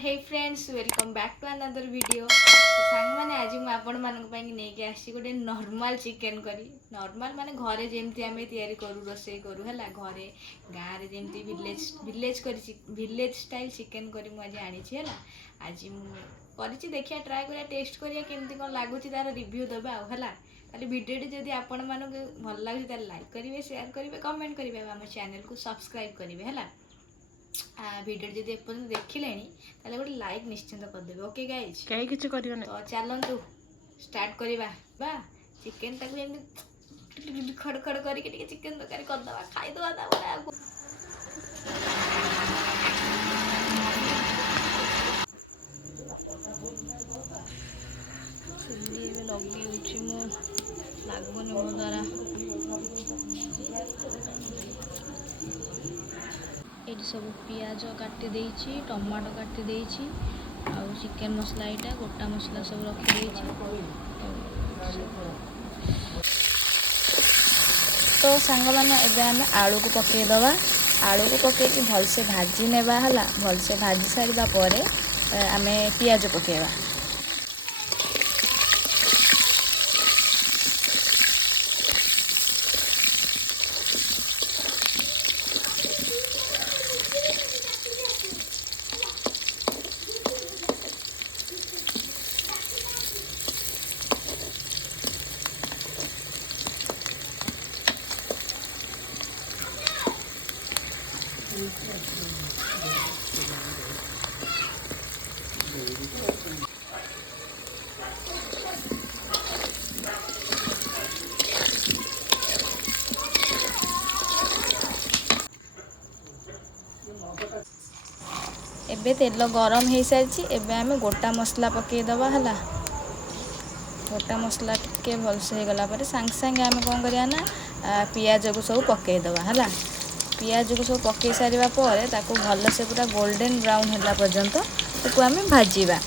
Hey friends welcome back to another video. सांग माने आज मु आपण मानक पई नेकी आसी गोटे नॉर्मल चिकन करी नॉर्मल माने घरे जेमती आमे तयारी करू रोसे करू हला घरे गाँ रे जेमती विलेज स्टाइल चिकन करी मु आज आनी छी हला। आज मु करिछि देखिया ट्राई करिया टेस्ट करिया केमती कोन लागुछि तार रिव्यू दबा हला। ताले वीडियो जदि आपण मानक भल लागुछि ताले लाइक करिवे शेयर करिवे कमेंट करिवे हम चैनल को सब्सक्राइब करिवे हला। वीडियो जदि एपर्यंत देखिले ताले गोटे लाइक निश्चिंत करदेबे। ओके गाइज कहीं किछु करियो तो चलंतु स्टार्ट करिबा बा चिकन टाकू एमती खड़ खड़ करके टिके चिकन तरकारी कर दबा खाई दबा तापर आगु चुली एबे लगे उछि मो लागुनी मो द्वारा ये सब पियाज काटी देइछि टमाटो काटी देइछि आ चिकन मसला एटा गोटा मसला सब रखी देइछि। तो सांग माने एबे हमें आलू को पके दबा आलू को पके कि भल से भाजी नेबा हला। भल से भाजी सारिबा परे हमें पियाज पकेबा। एबे तेल गरम हो सारी एबे आमे गोटा मसला पके दबा हला। गोटा मसला टिके भलसे हो गला पर सांग सांग आमे कोन करिया ना पियाज को सब पके दबा हला। पियाज को सब पके सारिबा परे ताको भलसे पूरा गोल्डन ब्राउन होला पर्यंत ताको आमे भाजीबा।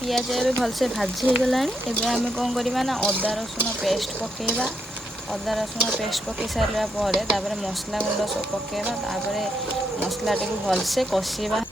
पियाज एबे भलसे भाजी हो गला। एबे हमें कौन करवा ना अदा रसुण पेस्ट पकेबा। अदा रसुण पेस्ट पके सारा पर तापर मसला गुंड सब पकेबा। तापर मसला टी भलसे कषिबा।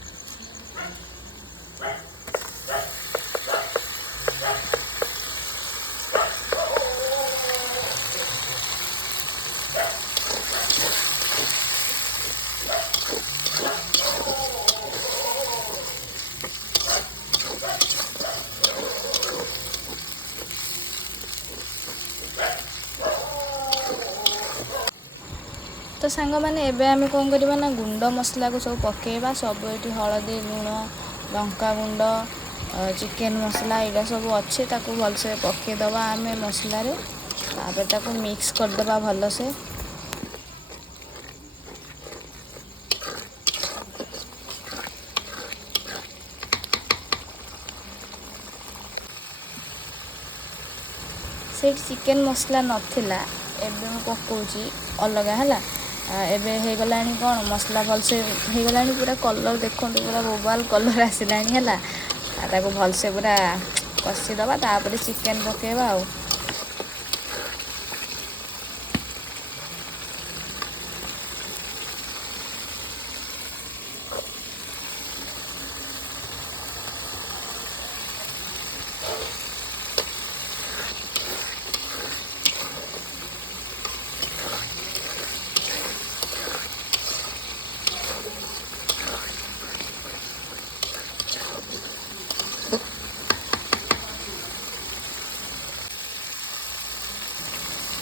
तो सांग माने एबे हमें कौन करवा ना गुंड मसला को सब पकेबा। सब ये हलदी लुण लंका गुंड चिकन मसला यहाँ सब अच्छे ताको भलसे पके दबा आमे मसला रे। तापर ताको मिक्स कर दबा भलसे। से चिकन मसला नथिला एबे मु पकोची अलग हला। एबे हे गलानी कोन मसला भलसे हे गलानी पूरा कलर देखंतु पूरा ओवाल कलर आसिलानी हला। ताको भलसे पूरा कसी दबा तापर चिकन पकेबा।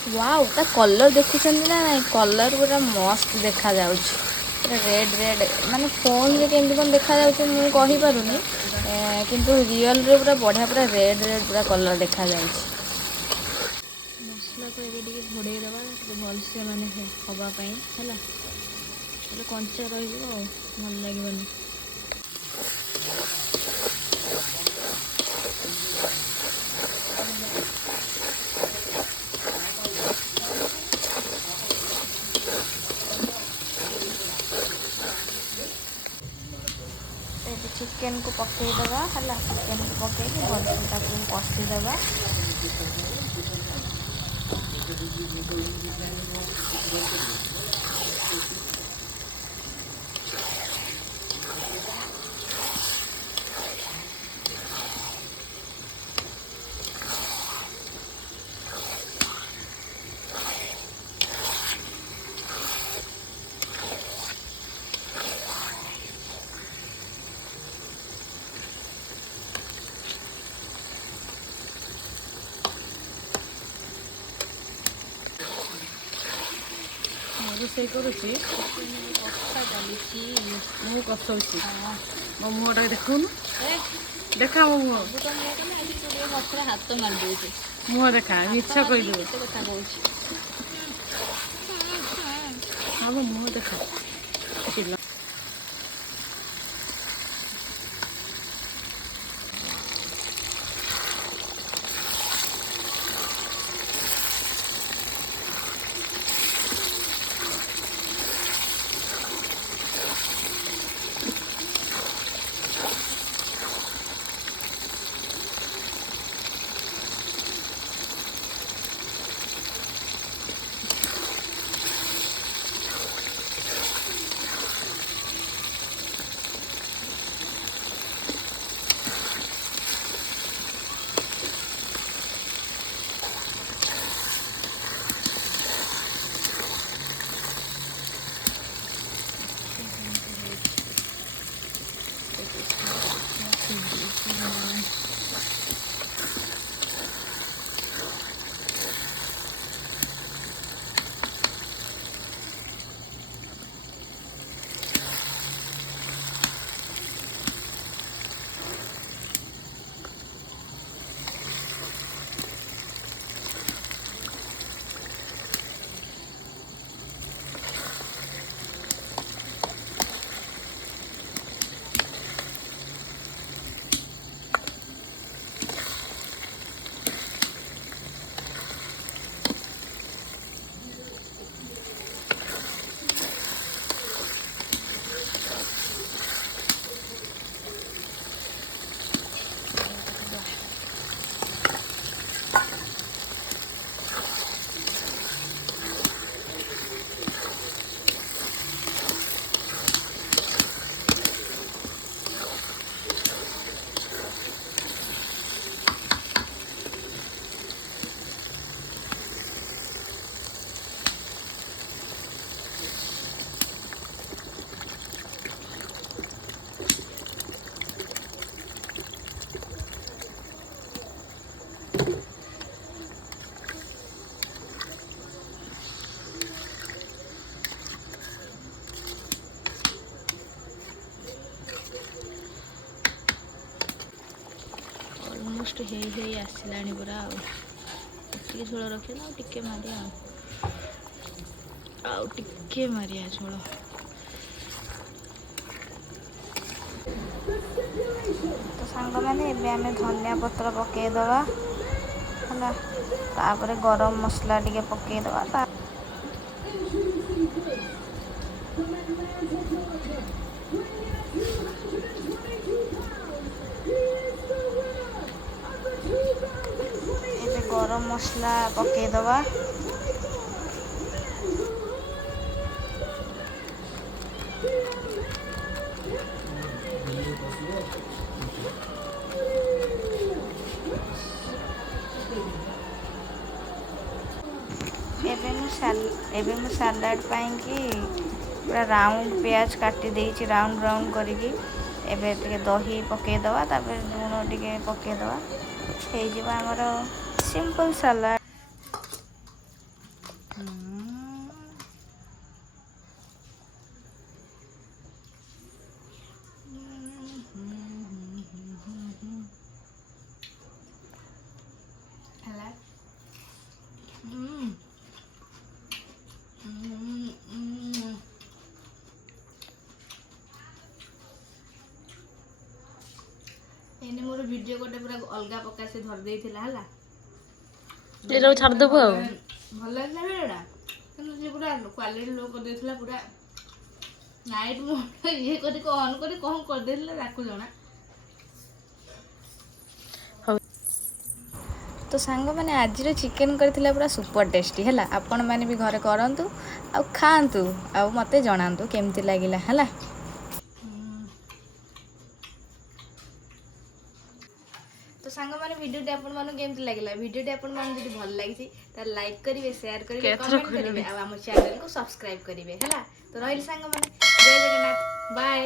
वाओ ता कलर देखुଛନ୍ତି ना नहीं कलर पूरा मस्त देखा जाउछि पूरा रेड रेड माने फोन रे केमति कोन देखा जाउछि मु कहि पारुनी किंतु रियल रे पूरा बढ़िया पूरा रेड रेड पूरा कलर देखा जाउछि मसला को एबे टिके घोड़े दबा भल से माने हवा पई हला कंचा रही भल लगे चिकेन को पकईदबा है चिकेन को पकई भलसे कषीदबा रोषेई करुच्ची मुँह कसौची मो मुहटा देखुनु देखा मो मुह हाथ मार मुह देखा मिछ कहीदेव हाँ मो मुह देखा ऑलमोस्ट हे आसलानी पूरा टिके झोल रखे ना टिके मारिया टिके मारिया झोल तो सांग मैंने एबे आमे धनिया पत्र पकईदबा है तापर गरम मसला टिके पकईदबा गरम मसला पकईदबा एबे मु सलाड पाई कि पूरा राउंड प्याज काटी देइछि राउंड राउंड करिकी एबे टिके दही पकईदबा तापर लूण टिके पकईदबा हे जिबा हमर सिंपल सलाड ହେଲା ଏନେ ମୋର ଭିଡ଼ିଓ ଗୋଟେ ପୁରା ଅଲଗା ପ୍ରକାର ସେ ଧରି ଦେଇଥିଲା ହେଲା ଏଇଟାକୁ ଛାଡ଼ିଦେବୁ ଆଉ ଭଲ ଲାଗିଲା ଭିଡ଼ିଓଟା କିନ୍ତୁ ସେ ପୁରା କ୍ୱାଲିଟି ଲୋ କରିଦେଇଥିଲା ପୁରା ନାଇଟ୍ ମୋଡ଼ ଇଏ କରି ଅନ୍ କରି କ'ଣ କରିଦେଇଥିଲା ତାକୁ ଜଣା। ହଉ ତ ସାଙ୍ଗମାନେ ଆଜିର ଚିକେନ୍ କରିଥିଲା ପୁରା ସୁପର ଟେଷ୍ଟି ହେଲା ଆପଣମାନେ ବି ଘରେ କରନ୍ତୁ ଆଉ ଖାଆନ୍ତୁ ଆଉ ମୋତେ ଜଣାନ୍ତୁ କେମିତି ଲାଗିଲା ହେଲା। ତ ସାଙ୍ଗମାନେ ଭିଡ଼ିଓଟି ଆପଣମାନଙ୍କୁ କେମିତି ଲାଗିଲା ଭିଡ଼ିଓଟି ଆପଣମାନଙ୍କୁ ଯଦି ଭଲ ଲାଗିଛି ତାହେଲେ ଲାଇକ୍ କରିବେ ସେୟାର କରିବେ କମେଣ୍ଟ କରିବେ ଆଉ ଆମ ଚ୍ୟାନେଲକୁ ସବସ୍କ୍ରାଇବ୍ କରିବେ ହେଲା। ତ ରହିଲି ସାଙ୍ଗମାନେ ଜୟ ଜଗନ୍ନାଥ ବାଏ।